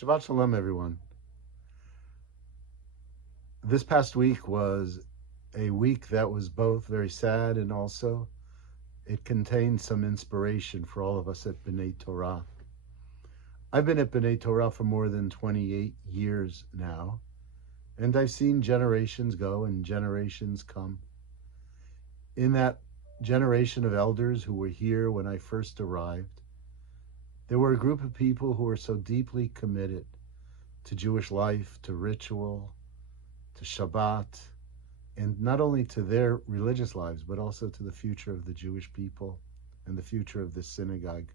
Shabbat Shalom, everyone. This past week was a week that was both very sad and also it contained some inspiration for all of us at B'nai Torah. I've been at B'nai Torah for more than 28 years now, and I've seen generations go and generations come. In that generation of elders who were here when I first arrived, there were a group of people who were so deeply committed to Jewish life, to ritual, to Shabbat, and not only to their religious lives, but also to the future of the Jewish people and the future of this synagogue.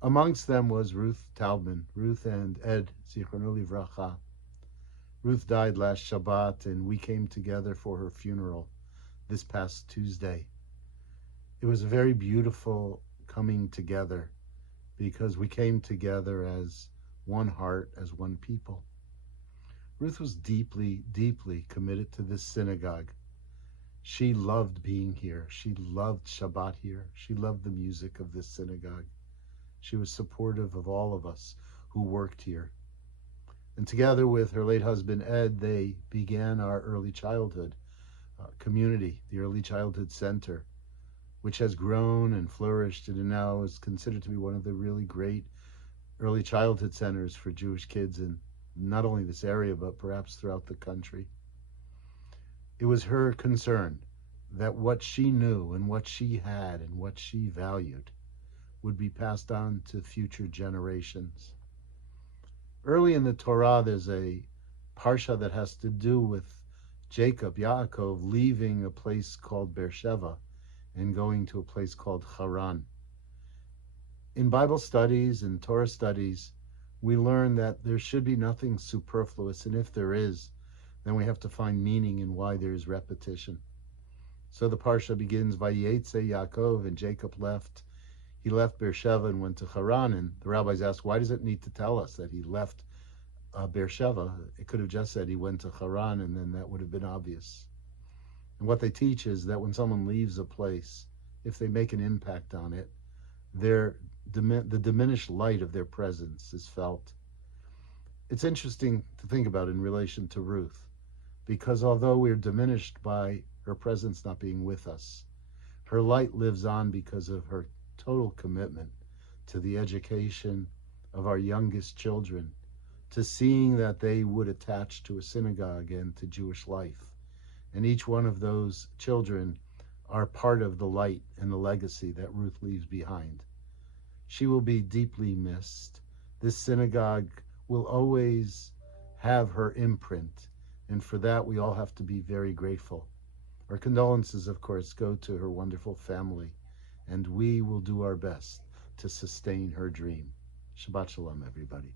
Amongst them was Ruth Taubman, Ruth and Ed, Zichrono Livracha. Ruth died last Shabbat, and we came together for her funeral this past Tuesday. It was a very beautiful coming together because we came together as one heart, as one people. Ruth was deeply, deeply committed to this synagogue. She loved being here. She loved Shabbat here. She loved the music of this synagogue. She was supportive of all of us who worked here. And together with her late husband, Ed, they began our early childhood community, the Early Childhood Center, which has grown and flourished and now is considered to be one of the really great early childhood centers for Jewish kids in not only this area, but perhaps throughout the country. It was her concern that what she knew and what she had and what she valued would be passed on to future generations. Early in the Torah, there's a parsha that has to do with Jacob, Yaakov, leaving a place called Beersheba and going to a place called Haran. In Bible studies and Torah studies, we learn that there should be nothing superfluous, and if there is, then we have to find meaning in why there is repetition. So the parsha begins, Vayetze Yaakov, and Jacob left. He left Beersheba and went to Haran, and the rabbis asked, why does it need to tell us that he left Beersheba? It could have just said he went to Haran, and then that would have been obvious. And what they teach is that when someone leaves a place, if they make an impact on it, the diminished light of their presence is felt. It's interesting to think about in relation to Ruth, because although we're diminished by her presence not being with us, her light lives on because of her total commitment to the education of our youngest children, to seeing that they would attach to a synagogue and to Jewish life. And each one of those children are part of the light and the legacy that Ruth leaves behind. She will be deeply missed. This synagogue will always have her imprint, and for that we all have to be very grateful. Our condolences, of course, go to her wonderful family, and we will do our best to sustain her dream. Shabbat Shalom, everybody.